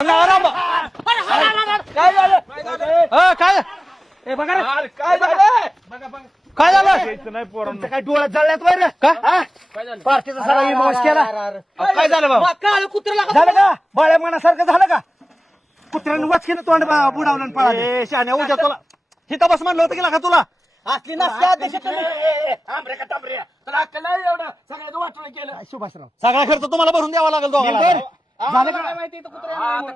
काय झालं काय काय झालं काय झालं नाही पोरांनो. काय डोळ्यात जळल्यात वर का पार्टीचा सगळा विमोश केला काय झालं बाबा काळ कुत्र्याला झालं का बाळ्या मनासारखं झालं का कुत्र्याने वचकीनं तोंड बुडावलं आणि पळाले शान्या उद्या तुला हिथं बस म्हणलं होतं की का तुला असली नसते सुभाषराव सगळा खर्च तुम्हाला भरून द्यावा लागेल दोघांना झालं का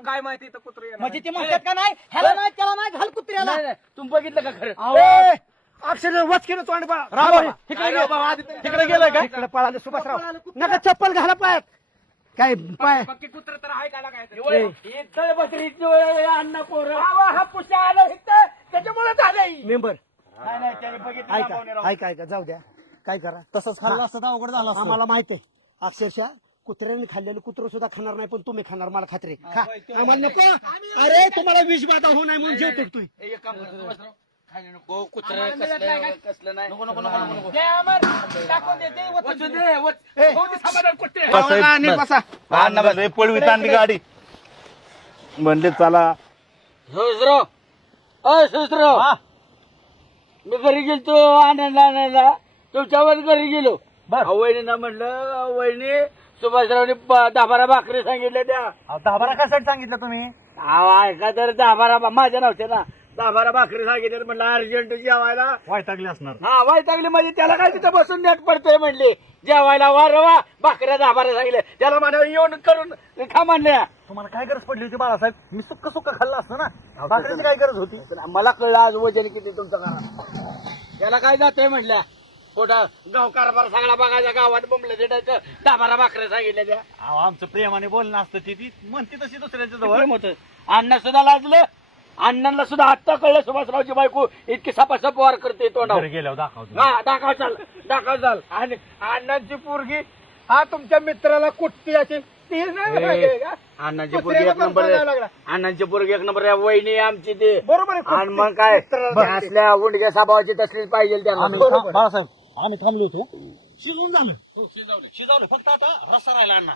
काय माहिती कुत्रे म्हणजे ते म्हणतात का नाही ह्याला नाही त्याला नाही घाल कुत्र्याला तुम्ही बघितलं का खरं अक्षर वचकीनं तोंड तिकडे गेलं का इकडे पळाले सुभाषराव नका चप्पल घाला पायात काय पाय पक्की कुत्र तर आहे का काय इथं बकरी अन्न पोर हा पुष्या आलं इथं त्याच्यामुळे झालंय मेंबर नाही नाही त्याने बघितलं ऐका ऐका जाऊ द्या काय करा तसंच खाल्लं असतं तर अवघड झालं असतं आम्हाला माहिती आहे अक्षरशः कुत्र्याने खाल्लेलं कुत्र सुद्धा खाणार नाही पण तुम्ही खाणार मला खात्री आहे. खा आम्हाला नको अरे तुम्हाला विष बाधा होऊ नये म्हणून जेव करतोय एक काम कर खायला नको कुत्र कसलं नाही नको नको नको दे आमर टाकून देते वचन दे हो दे समाधान कुत्रे नीट बसा पळवी तांडी गाडी म्हणले चला सुसराव सुसराव मी घरी गेलतो आणायला तुमच्यावर घरी गेलो वहिनीना म्हणलं वहिनी सुभाषरावने 10-12 भाकरी सांगितल्या त्या 10-12 कशासाठी सांगितलं तुम्ही ऐका तर 10-12 माझ्या नव्हत्या ना 10-12 भाकरी सांगितल्या म्हणलं अर्जंट जेवायला वायतागले असणार हा वाईटागली म्हणजे त्याला काय तिथं बसून नेट पडतोय म्हणले जेवायला वा भाकऱ्या 10-12 सांगितल्या त्याला म्हणा येऊन करून खा म्हणल्या तुम्हाला काय गरज पडली होती बाळासाहेब मी सुक्क खाल्लं असतं ना भाकरीची काय गरज होती मला कळलं आज वजन किती तुमचं करा त्याला काय जातंय म्हणल्या खोटा गाव कारभार सगळा बघायचा गावात बोंबलं देटायचं 10-12 भाकऱ्या सांगितल्या त्या आमचं प्रेमाने बोलणं असतं ती म्हणते तशी दुसऱ्याच्या जवळ होतं अण्णा सुद्धा लाजलं अण्णांना सुद्धा आत्ता कळलं सुभाषरावची बायको इतकी सपासप वार करते तोंडावर गेल्यावर दाखवतो हा दाखव चाल आणि अण्णांची पोरगी हा तुमच्या मित्राला कुठती अशी ती नाही का? अण्णांची पोरगी एक नंबर अण्णांची पोरगी एक नंबर वहिनी आमची ते बरोबर आहे, आणि मग काय असल्या उंडक्या स्वभावाची तसलीच पाहिजे त्यांना बाळासाहेब आम्ही थांबलो होतो शिजवून झालं शिजवलं फक्त आता रस्सा राहिला अण्णा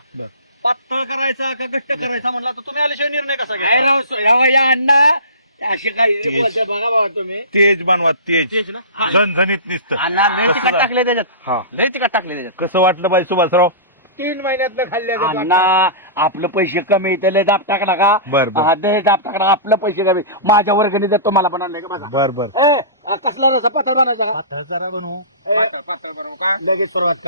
पातळ करायचा का घट्ट करायचा म्हटलं तर तुम्ही आल्याशिवाय निर्णय कसा घ्या या अण्णा अशी काही बोलते बघा बाबा तुम्ही तेज बनवा तेज झणझणीत निसतं अण्णा लय तिखट टाकले त्याच्यात लय तिखट टाकले त्याच्यात कसं वाटलं बाई सुभाषराव 3 महिन्यातलं खाल्लं अण्णा आपलं पैसे कमी येते लय दाब टाकला का बर बर लय दाब टाकला आपलं पैसे कमी माझ्या वर्गणी जर तुम्हाला बनवलं का बघा बर बर कसला रसा पातळ बनवायचा जरा बनवू लगेच सर्वात